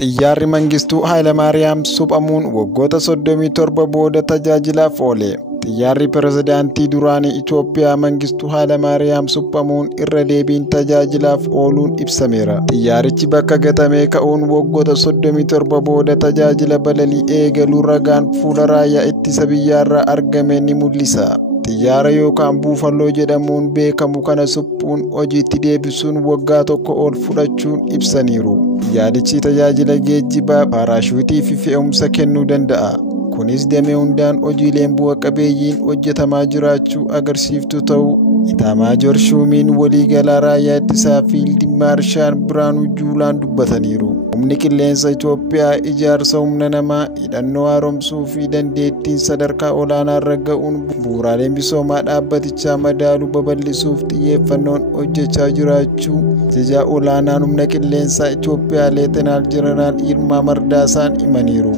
Xiyyaarri Mangistuu Hayilamaariyaam suphamuun waggoota 37 booda tajaajilaaf oole. Xiyyaarri pirezidaantii duraanii Itoophiyaa Mangistuu Hayilamaariyaam suphamuun irra deebiin tajaajilaaf ooluun ibsameera. Xiyyaarichi bakka gatamee ka'uun waggoota 37 booda tajaajila balalii eegaluu ragaan fuula raayyaa ittisa biyyaarraa argame ni mul'isa. Xiyyaara yookaan buufaloo jedhamuun beekamu kana suphuun hojiitti deebisuun waggaa tokko ol fudhachuun ibsaniiru. Xiyyaarichi tajaajila geejjibaa, paaraashuutii fi fe'umsa kennuu danda'a. Kunis damee hundaan hojiileen bu'a qabeeyyiin hojjetamaa jiraachuu agarsiiftu ta'uu Itaamaajoor Shuumiin waliigalaa raayyaa ittisaa Fiild Maarshaal Biraanuu Juulaan dubbataniiru. Humni qilleensa Itoophiyaa ijaarsa humna namaa, hidhannoo haaromsuu fi dandeettiin sadarkaa olaanaa irra ga'uun bu'uuraalee misoomaa dhaabbatichaa madaaluu babal'isuuf xiyyeeffannoon hojjechaa jiraachuu ajajaa olaanaan humna qilleensaa Itoophiyaa Leetinaal Jeneraal Yilmaa Mardaasaan himaniiru.